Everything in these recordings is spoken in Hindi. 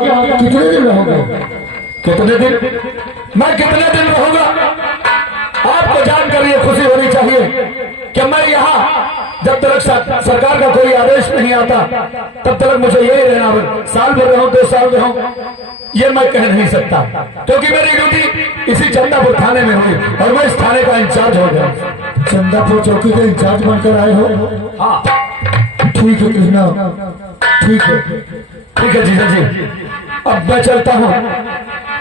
कितने दिन रहोगे? कितने दिन? मैं कितने दिन रहूंगा? आपको जानकर ये खुशी होनी चाहिए कि मैं यहाँ जब तक सरकार का कोई आदेश नहीं आता तब तक मुझे यही रहना, साल भर रहूं 2 साल रहूं ये मैं कह नहीं सकता, क्योंकि मेरी ड्यूटी इसी चंदापुर थाने में हुई और मैं इस थाने का इंचार्ज हो गया। चंदापुर चौकी के इंचार्ज बनकर आए हो? हाँ ठीक है कृष्णा, ठीक है जीजा जी, अब मैं चलता हूँ।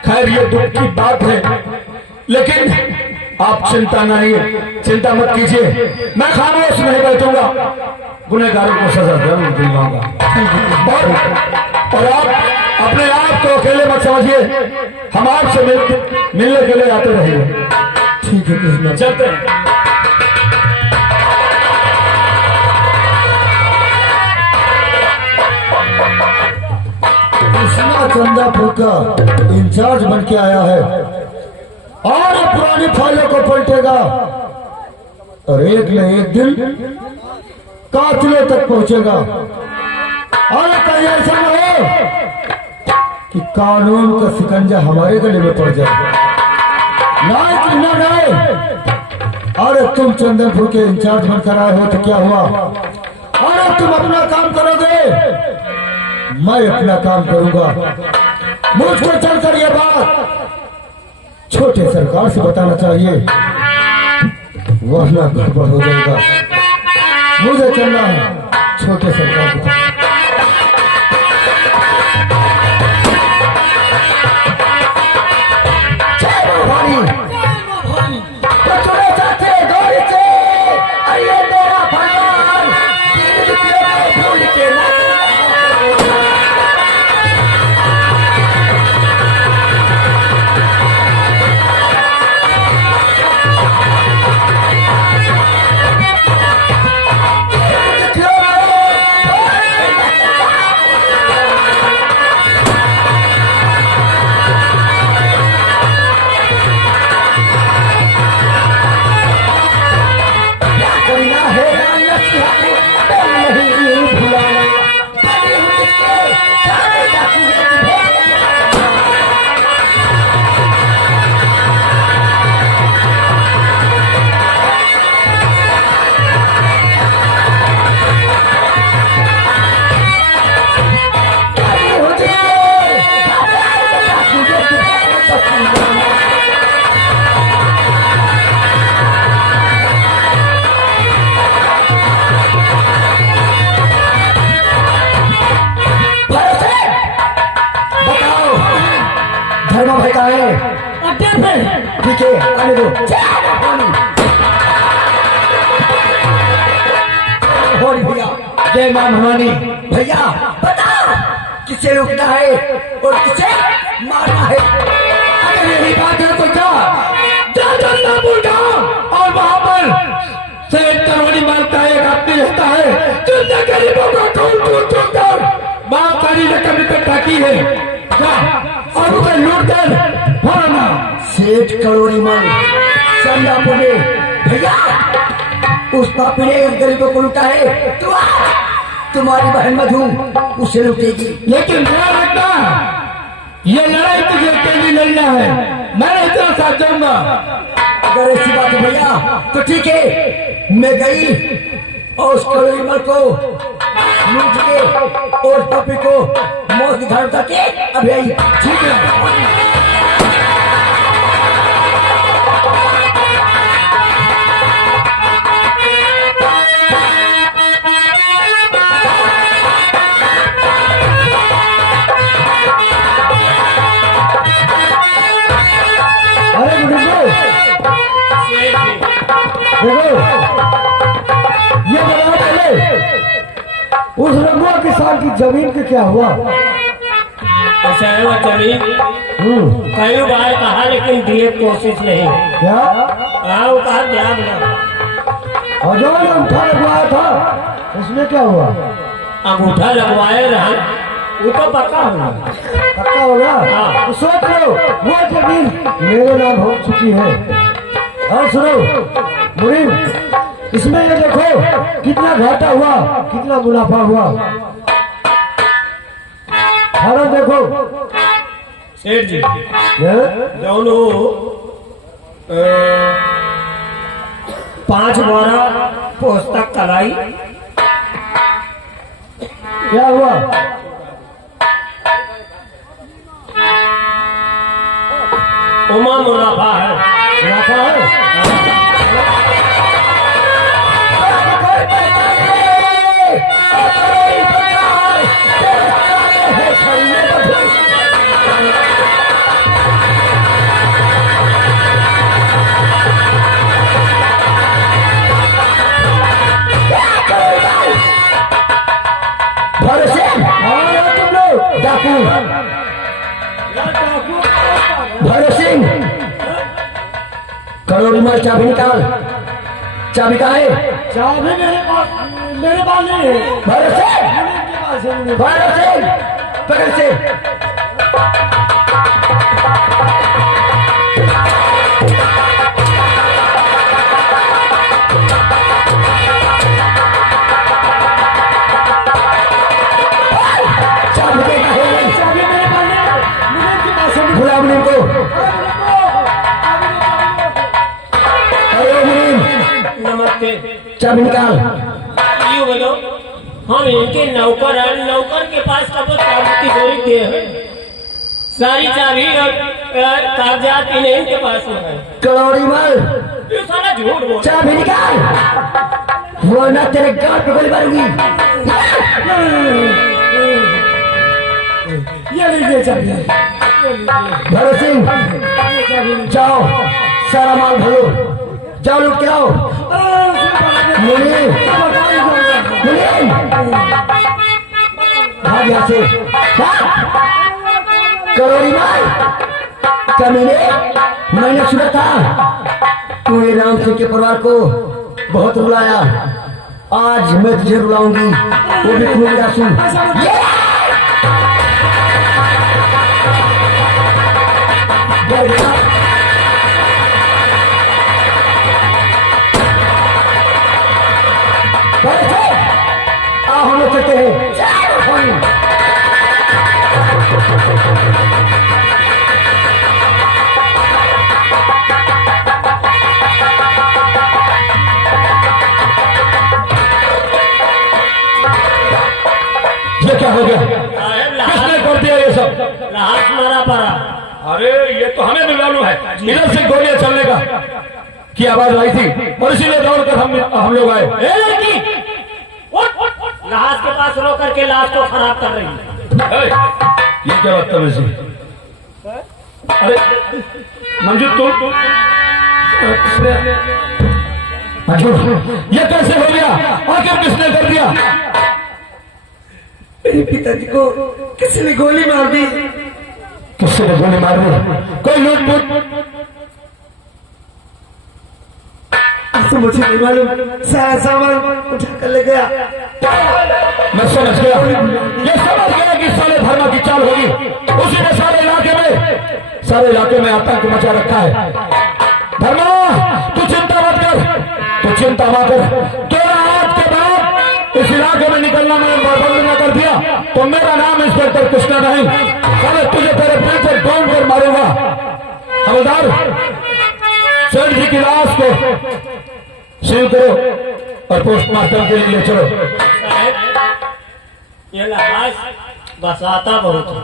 खैर ये दुख की बात है, लेकिन आप चिंता मत कीजिए, मैं खामोश नहीं बैठूंगा, गुनहगारों को सजा जरूर दिलवाऊंगा। और आप अपने आप को अकेले मत समझिए, हम आपसे मिलने के लिए आते रहेंगे। ठीक है कृष्णा, चलते हैं। कृष्णा चंदापुर का इंचार्ज बन के आया है और पुरानी फाइलों को पलटेगा और एक न एक दिन कातिलों तक पहुंचेगा। और कहीं ऐसा न हो कि कानून का शिकंजा हमारे गले में पड़ जाए। नाय कृष्णा नाय, अरे तुम चंदनपुर के इंचार्ज बनकर आए हो तो क्या हुआ? अरे तुम अपना काम करोगे, मैं अपना काम करूंगा। मुझको चलकर यह बात छोटे सरकार से बताना चाहिए, वरना गड़बड़ हो जाएगा। मुझे चलना है छोटे सरकार के पास। ठीक है, आने दो। भैया जय मां भवानी। भैया बता किसे रुकना है और किसे मारना है? अगर यही बात है तो क्या और वहां पर सेठ करोड़ी मारता है, एक आदमी रहता है जिसने गरीबों का खून कर बहुत सारी रकम इकट्ठा की है और उसे लूट कर मारना। सेठ करोड़ी मार चंदापुर में भैया उस पापी ने गरीबों को लूटा है, तो तुम्हारी बहन मधु उसे लूटेगी। लेकिन मेरा लगता ये लड़ाई तुझे अकेली लड़ना है, मैं नहीं तेरा साथ जाऊंगा। अगर ऐसी बात है भैया तो ठीक है, मैं गई और उस करोड़ी मार को लूट के और पापी को मौत की धार करके अभी आई। ठीक है ये बताओ पहले उस रंगुआ किसान की जमीन का क्या हुआ? ऐसा है वो जमीन कई बार कहा लेकिन दिए कोशिश नहीं। क्या वो कहा ध्यान ना और जो अंगूठा लगवाया था उसमें क्या हुआ? अंगूठा लगवाए रहा वो तो पक्का होगा। पक्का होगा? तो सोच लो वो जमीन मेरे नाम हो चुकी है। और सुनो मुरीम, इसमें ये देखो कितना घाटा हुआ कितना मुनाफा हुआ। हारो देखो सेठ जी ये? दोनों 5 बोरा पुस्तक कलाई क्या हुआ? उमा मुनाफा है। मुनाफा है? भैरव सिंह, करोड़ी माल चाबी निकाल। चाबी कहाँ है? चाबी मेरे पास नहीं है। भैरव सिंह, के पास है। भैरव सिंह, पकड़ से। चाबी देना है। चाबी मेरे पास नहीं है। मुनीम के पास है। बुला मुनीम को। अरे मुनीम, नमस्ते। चाबी निकाल। यूँ बोलो, हम इनके नौकर हैं। नौकर के पास कब चाबी की गोली दे है। सारी चाबी और कागजात इनके पास है। करोड़ी माल, ये सारा झूठ बोल। चाबी निकाल, वरना तेरे गाल पे गोली मारूंगी। ये लीजिए चाबी। भैरव सिंह, जाओ सारा माल भरो, जाओ लूट के आओ। मुनीम, मुनीम, भाग यहाँ से। करोड़ी माल, कमीने, मैंने सुना था तूने राम सिंह के परिवार को बहुत रुलाया। आज मैं तुझे रुलाऊंगी, वो भी खून का सुन। हम लोग चलते हैं। ये क्या हो गया? किसने कर दिया ये सब? लाश मारा पड़ा। अरे ये तो हमें भी मालूम है, इधर से गोलियां चलने का की आवाज आई थी और इसीलिए दौड़कर हम लोग आए। ए लड़की, उठ, उठ, उठ। लाश के पास रो करके लाश को खराब कर रही है। ए, ये क्या बदतमीजी? अरे मंजू तुम मंजू, ये कैसे हो गया? आखिर किसने कर दिया? मेरे पिताजी को किसी ने गोली मार दी। किसने गोली मार दी? कोई लूट लूट? तो मुझे नहीं मालूम, सारा सामान उठा कर ले गया। मैं समझ गया, ये समझ गया कि साले धर्मा की चाल होगी। उसी ने सारे इलाके में आतंक मचा रखा है। धर्मा, तू चिंता मत कर, तू चिंता मत कर। तेरा आज के बाद इस इलाके में निकलना मैंने बंद न कर दिया तो मेरा नाम इंस्पेक्टर कृष्णा नहीं। साले तुझे तेरे पीछे ढूंढ कर मारूंगा। हवलदार, सेठ जी की लाश को सील करो और पोस्टमार्टम के लिए चलो। ये लाश बसाता बहुत है।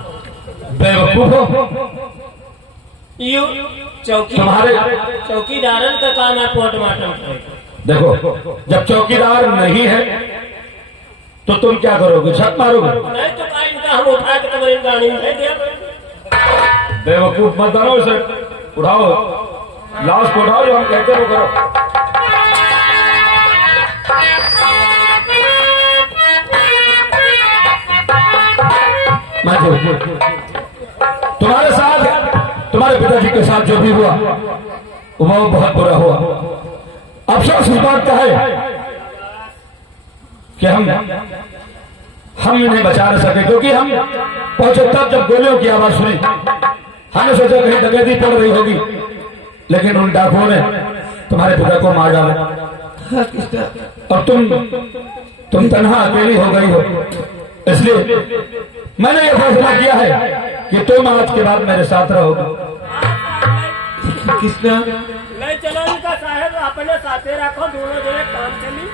बेवकूफ हो, यू चौकीदारन का काम है पोस्टमार्टम करेगा। देखो जब चौकीदार नहीं है तो तुम क्या करोगे? छत मारोगे? नहीं तो का इनका हम उठा के तुम्हारी गाड़ी में भेज दिया। बेवकूफ मत बनो, इसे उठाओ, लाश को उठाओ, जो हम कहते हैं वो करो। तुम्हारे साथ, तुम्हारे पिताजी के साथ जो भी हुआ वो बहुत बुरा हुआ। अफसोस इस बात का है कि हम इन्हें बचा न सके, क्योंकि हम पहुंचे तब जब गोलियों की आवाज सुनी। हमने सोचा कहीं डकैती पड़ रही होगी, लेकिन उन डाकुओं ने तुम्हारे पिता को मार डाला और तुम तन्हा अकेली हो गई हो। इसलिए मैंने ये फैसला किया है कि तुम आज के बाद मेरे साथ रहोगे। कृष्णा नहीं चलो इनका साहेब अपने साथे रखो, दोनों जने काम चली।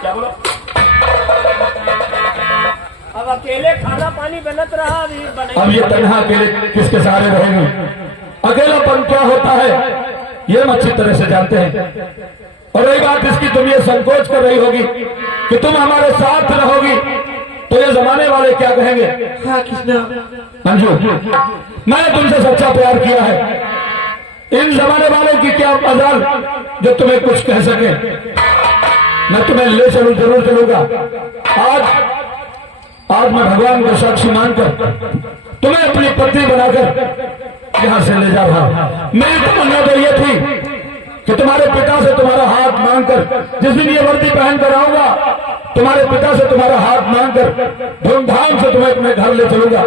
क्या बोलो? अब अकेले खाना पानी बनत रहा, अभी अब ये तन्हा अकेले किसके सहारे रहेंगे? अकेलापन क्या होता है ये हम अच्छी तरह से जानते हैं। और रही बात इसकी, तुम ये संकोच कर रही होगी कि तुम हमारे साथ रहोगी तो ये जमाने वाले क्या कहेंगे। हाँ कृष्णा, मंजू, मैंने तुमसे सच्चा प्यार किया है, इन जमाने वाले की क्या मजाल जो तुम्हें कुछ कह सके। मैं तुम्हें ले चलूं, जरूर चलूंगा। आज मैं भगवान को साक्षी मानकर तुम्हें अपनी पत्नी बनाकर यहां से ले जा रहा हूं। मेरी तमन्ना तो ये थी कि तुम्हारे पिता से तुम्हारा हाथ मांगकर, जिस दिन ये वर्दी पहनकर आऊंगा, तुम्हारे पिता से तुम्हारा हाथ मांगकर धूमधाम से तुम्हें अपने घर ले चलूंगा।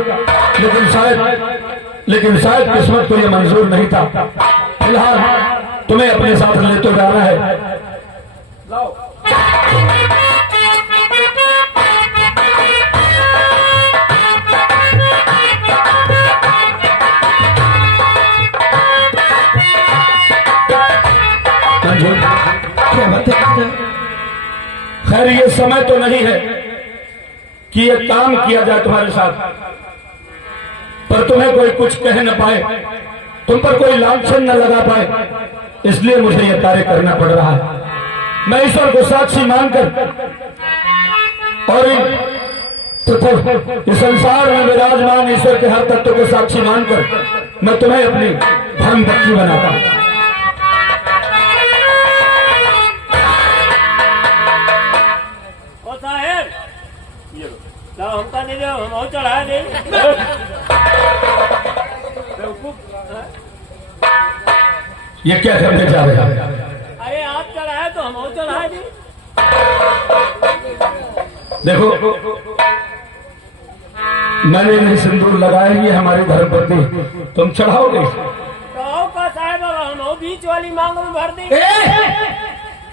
लेकिन शायद किस्मत को यह मंजूर नहीं था। फिलहाल तुम्हें अपने साथ ले तो जाना है। क्या बात है कृष्णा? खैर ये समय तो नहीं है कि ये काम किया जाए तुम्हारे साथ, पर तुम्हें कोई कुछ कह न पाए, तुम पर कोई लांछन न लगा पाए, इसलिए मुझे यह कार्य करना पड़ रहा है। मैं ईश्वर को साक्षी मानकर और इस संसार में विराजमान ईश्वर के हर तत्व को साक्षी मानकर मैं तुम्हें अपनी धर्म पत्नी बनाता हूं। हमका दे दो, हम और चढ़ा दे। ये क्या करने जा रहे हैं? अरे आप चढ़ाए तो हम और चढ़ा दे। देखो, मैंने नहीं सिंदूर लगाया, ये हमारी धर्मपत्नी, तुम चढ़ाओगे तो आओ का साहब, अब हम और बीच वाली मांग में भर देंगे।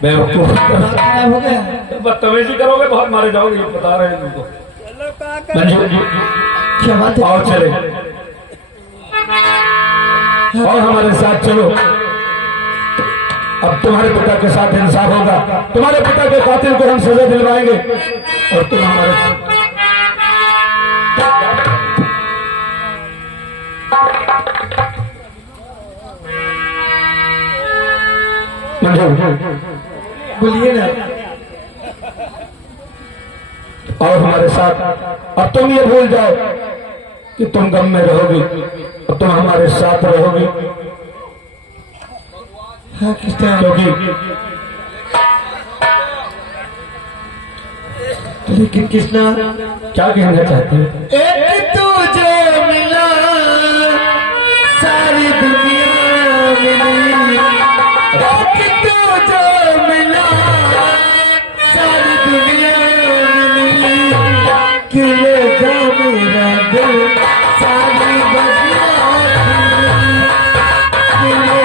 बेवकूफ, खराब हो गया। बदतमीजी करोगे, बहुत मारे जाओगे, ये बता रहे हैं तुमको। चलो का कर। मंजू, क्या बात है? आओ चले और हमारे साथ चलो। अब तुम्हारे पिता के साथ इंसाफ होगा, तुम्हारे पिता के कातिल को हम सजा दिलवाएंगे और तुम हमारे साथ। बोलिए ना। और हमारे साथ। अब तुम ये भूल जाओ कि तुम गम में रहोगी और तुम हमारे साथ रहोगी। हाँ कृष्णा, क्योंकि लेकिन कृष्णा क्या कहना चाहती है? एक तुझे मिला सारी दुनिया मिली, एक तुझे मिला सारी दुनिया मिली, किले जा मेरा दिल सारी बगिया मिली,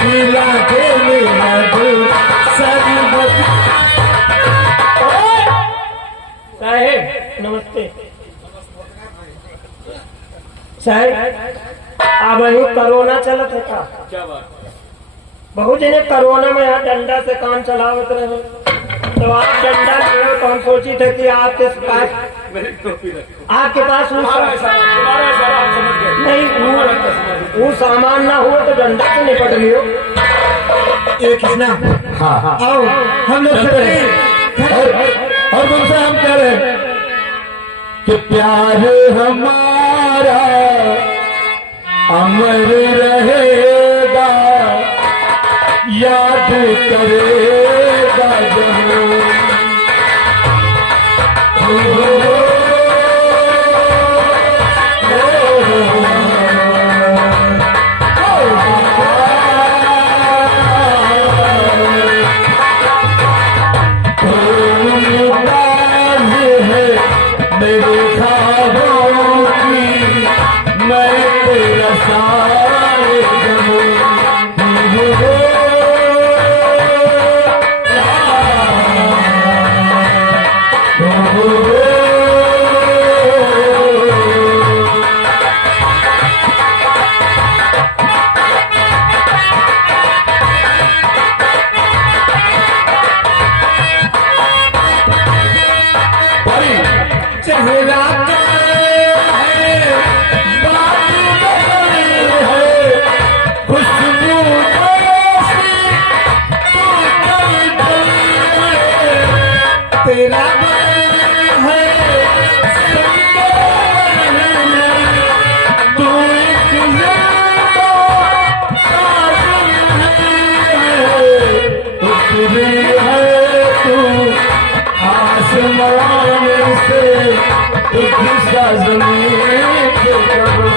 किले जा मेरा दिल सारी बगिया। नमस्ते साहब, अब वही कोरोना चलत है का? क्या बात? बहुत जने कोरोना में यहाँ डंडा से काम चलावत रहे, तो आप डंडा लिए तो हम सोची थे कि आपके पास नहीं वो सामान ना हुआ तो डंडा से निपट लियो। ये कृष्णा, हाँ, आओ हम लोग चलते हैं। और तुमसे हम कह रहे हैं कि प्यार हमारा अमर रहेगा, याद करेगा जरूर। मेरे ख्वाबों की मैं तेरा सारे चेहरा है, बात बदल है, खुशबू ऐसी तू कल है, तेरा बदल है, तू एक ज़िंदा काबिल है, उतरी है तू आसमान से, खिस्सा जमीन के कब्र।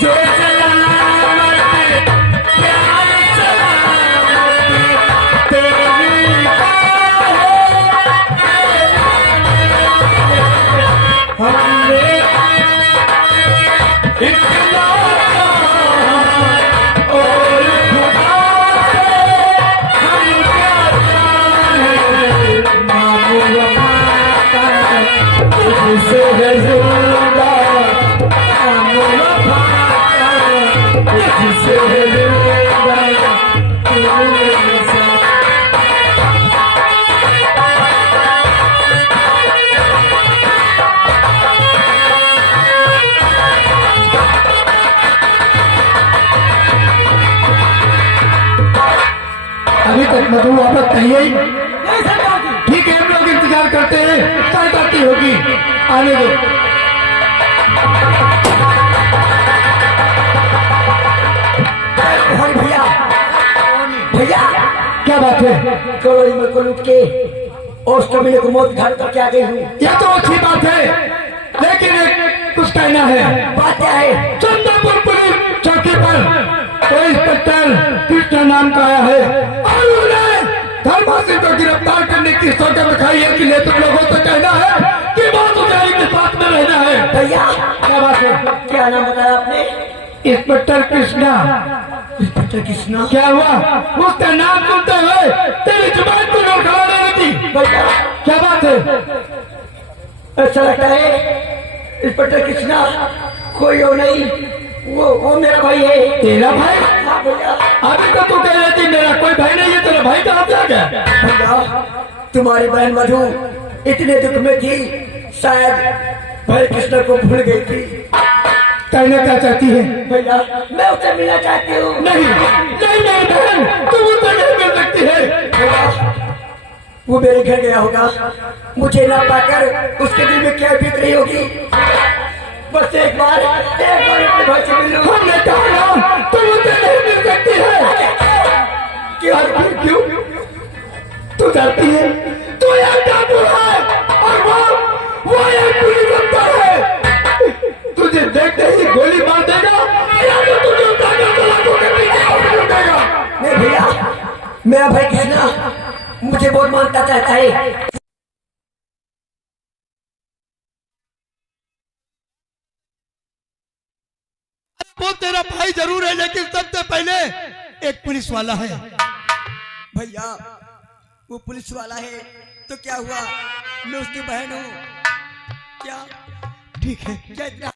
जो सलामत प्यार सलामत तेरी हमने इतना और खुदा से हम क्या चाहें, मामूल पाता तुझसे है जिंदा, मामूल पाता तुझसे है जिंदा, अभी तक मधु वापस नहीं आई। ठीक है, हम लोग इंतजार करते हैं, चाय पार्टी होगी, आने दो। भैया भैया क्या बात है? करोड़ी में को लूट के और कमीने को मौत घाट करके आ गई हूँ। यह तो अच्छी बात है, लेकिन एक कुछ कहना है। बात क्या है? चंद्रपुर पुलिस चौकी पर तो इंस्पेक्टर कृष्ण नाम का आया है और उन्हें धर्मासिंह को गिरफ्तार करने की सोच रखाई है कि नहीं, तुम लोगों से कहना है कि बहुत उदारी के साथ में रहना है। भैया क्या बात है? क्या नाम बताया आपने? इंस्पेक्टर कृष्णा। इंस्पेक्टर कृष्णा? क्या हुआ? उसका नाम सुनते हुए तेरी जुबान को लोग खड़ा नहीं रहती। भैया क्या बात है? ऐसा लगता है इंस्पेक्टर कृष्णा कोई और नहीं, वो मेरा भाई है। तेरा भाई? हाँ भैया। अभी तो तू कह रही थी मेरा कोई भाई नहीं है, तेरा भाई कहाँ से आ गया? भैया तुम्हारी बहन मधु इतने दुख में थी, शायद भाई कृष्ण को भूल गई थी। कहना क्या चाहती है? भैया मैं उससे मिलना चाहती हूँ। नहीं नहीं मेरी बहन, तुम उससे नहीं मिल सकती है। भैया वो मेरे घर गया होगा, मुझे ना पाकर उसके दिल में क्या बीत रही होगी। बस एक बार अपने भाई से मिल लो। हमने कहा ना तुम उससे नहीं मिल सकती है। क्यों? तू डरती है? तू एक डाकू है और वो एक पुलिस अफसर है। तुझे देखते ही गोली मार देगा या तो तुझे उठाकर सलाखों के पीछे उठाएगा। नहीं भैया, मेरा भाई कृष्णा मुझे बहुत मानता चाहता है। वो तेरा भाई जरूर है, लेकिन सबसे पहले एक पुलिस वाला है। भैया वो पुलिस वाला है तो क्या हुआ, मैं उसकी बहन हूँ। क्या ठीक है? क्या इतना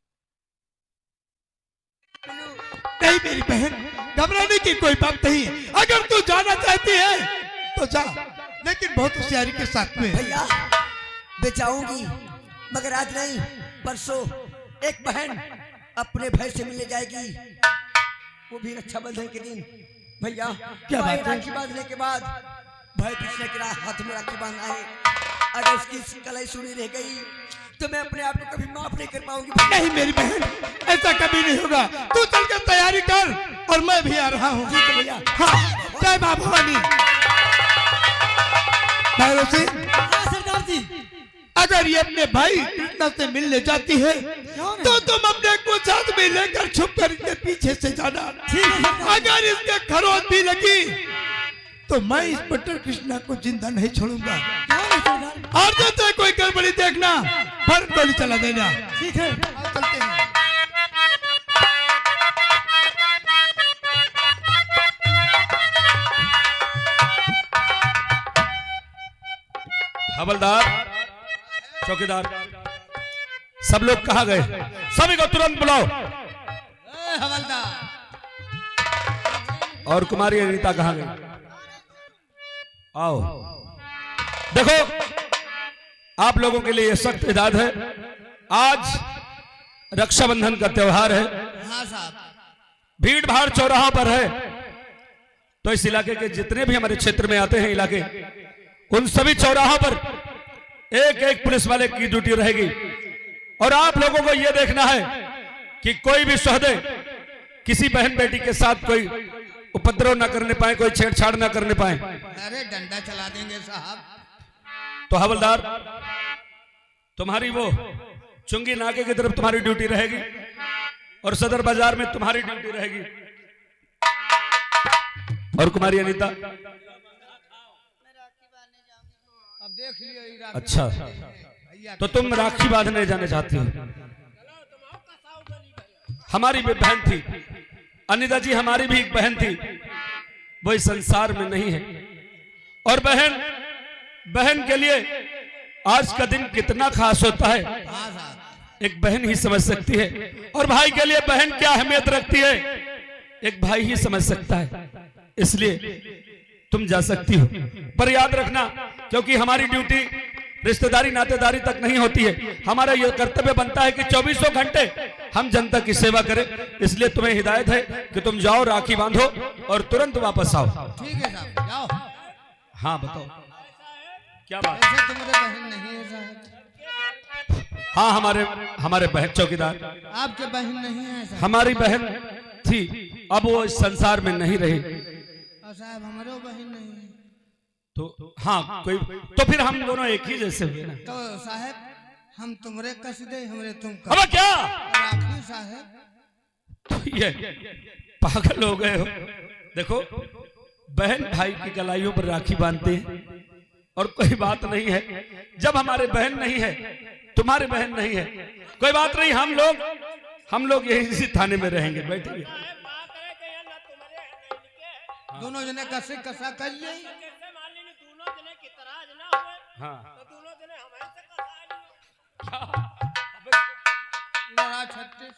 नहीं मेरी बहन, घबराने की कोई बात नहीं। अगर तू जाना चाहती है तो जा, लेकिन बहुत होशियारी के साथ में। भैया मैं जाऊंगी, मगर आज नहीं परसों एक बहन अपने भाई से मिलने जाएगी। वो भी रक्षाबंधन के दिन भैया क्या भाई बात है? राखी बांधने के बाद भाई कृष्ण के हाथ में राखी बांधना है। अगर उसकी कलाई सुनी रह गई तो मैं अपने आप को कभी माफ नहीं कर पाऊंगी। नहीं मेरी बहन, ऐसा कभी नहीं होगा। तू चल के तैयारी कर और मैं भी आ रहा हूँ। ठीक है भैया। हाँ, जय माँ भवानी। हाँ सरदार जी। अगर ये अपने भाई कृष्णा से मिलने जाती है तो तुम अपने को साथ में लेकर छुप कर इसके पीछे से जाना। ठीक है सरदार। अगर इसके खरोच भी लगी तो मैं इस बटर कृष्णा को जिंदा नहीं छोड़ूंगा। और जैसे कोई गड़बड़ी देखना फर गोली चला देना। ठीक है। आओ चलते हैं। हवलदार, चौकीदार, सब लोग कहाँ गए? सभी को तुरंत बुलाओ। हवलदार। और कुमारी अनीता कहाँ गई? आओ। देखो, आप लोगों के लिए यह सख्त हिदायत है। आज रक्षाबंधन का त्योहार है। हाँ साहब। भीड़ भाड़ चौराहा पर है, तो इस इलाके के जितने भी हमारे क्षेत्र में आते हैं इलाके, उन सभी चौराहों पर एक एक पुलिस वाले की ड्यूटी रहेगी। और आप लोगों को यह देखना है कि कोई भी सोहदे किसी बहन बेटी के साथ कोई उपद्रव न करने पाए, कोई छेड़छाड़ न करने पाए। अरे डंडा चला देंगे साहब। तो हवलदार, तुम्हारी वो चुंगी नाके की तरफ तुम्हारी ड्यूटी रहेगी और सदर बाजार में तुम्हारी ड्यूटी रहेगी। और कुमारी अनीता, अब देख लियो। अच्छा, तो तुम राखी बांधने जाने चाहती हो? हमारी भी बहन थी अनिता जी, हमारी भी एक बहन थी, वो इस संसार में नहीं है। और बहन के लिए आज का दिन कितना खास होता है, एक बहन ही समझ सकती है। और भाई के लिए बहन क्या अहमियत रखती है, एक भाई ही समझ सकता है। इसलिए तुम जा सकती हो, पर याद रखना, क्योंकि हमारी ड्यूटी रिश्तेदारी नातेदारी तक नहीं होती है। हमारा यह कर्तव्य बनता है कि 24 घंटे हम जनता की सेवा करें। इसलिए तुम्हें हिदायत है कि तुम जाओ, राखी बांधो और तुरंत वापस आओ। ठीक है साहब, जाओ। हाँ बताओ, क्या बात? ऐसे तुम्हारे बहन नहीं है साहब? हाँ, हमारे बहन चौकीदार, आपके बहन नहीं है साहब? हमारी बहन थी, अब वो इस संसार में नहीं रही। और साहब हमारे बहन नहीं है तो हाँ, कोई तो फिर हम दोनों एक ही जैसे हुए ना। तो साहब हम तुमरे कस दे, हमरे तुम अब क्या राखी साहब? तो ये पागल हो गए हो? देखो, बहन भाई की कलाइयों पर राखी बांधते हैं और कोई बात नहीं है। जब हमारे बहन नहीं है, तुम्हारे बहन नहीं है, कोई बात नहीं। हम लोग यही इसी थाने में रहेंगे, बैठेंगे। दोनों जने कसे कसा करिए। हाँ, लड़ा 36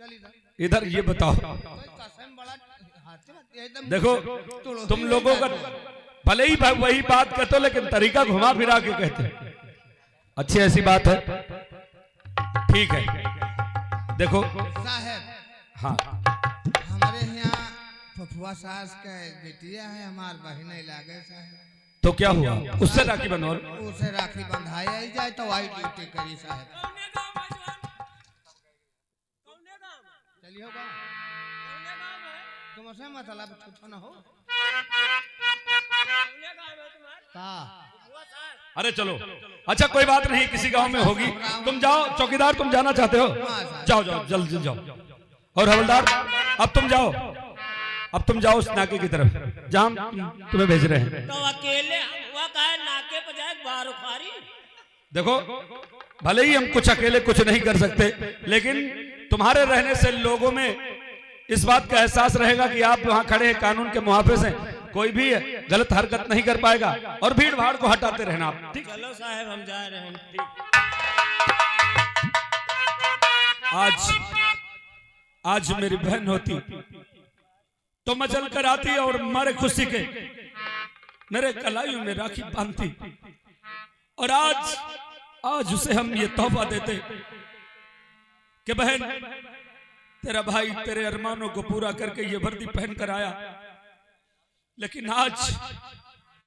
चली जा। इधर ये बताओ, कसम बड़ा हाथ में एकदम। देखो तुम लोगों का भले ही वही बात कहते हो, लेकिन तरीका घुमा फिरा के कहते हैं। अच्छी ऐसी बात है, ठीक है। देखो साहब, हाँ, हमारे यहाँ फफुआ सास का बेटिया है, हमार बहन लागे साहब। तो क्या हुआ? उससे राखी बनवाओ। उसे राखी बंधाया ही जाए तो वाई ड्यूटी करी साहब। चलिए होगा तुमसे मतलब छूटो ना हो का। अरे चलो, अच्छा कोई बात नहीं, किसी गांव में होगी। तुम जाओ, चौकीदार तुम जाना चाहते हो? जाओ जल्दी जाओ। और हवलदार, अब तुम जाओ उस नाके की तरफ जहां तुम्हें भेज रहे हैं। तो अकेले हुआ काहे नाके पर जाए बार उखारी? देखो, भले ही हम कुछ अकेले कुछ नहीं कर सकते, लेकिन तुम्हारे रहने से लोगों में इस बात का एहसास रहेगा कि आप वहां खड़े हैं, कानून के मुहाफिज हैं, कोई भी गलत हरकत नहीं कर पाएगा। और भीड़ भाड़ को हटाते रहना आप, ठीक? चलो साहब, हम जा रहे हैं। ठीक। आज मेरी बहन होती तो मचल कर आती और मारे खुशी के मेरे कलाइयों में राखी बांधती। और आज उसे हम ये तोहफा देते कि बहन, तेरा भाई तेरे अरमानों को पूरा करके ये वर्दी पहन कर आया, लेकिन आज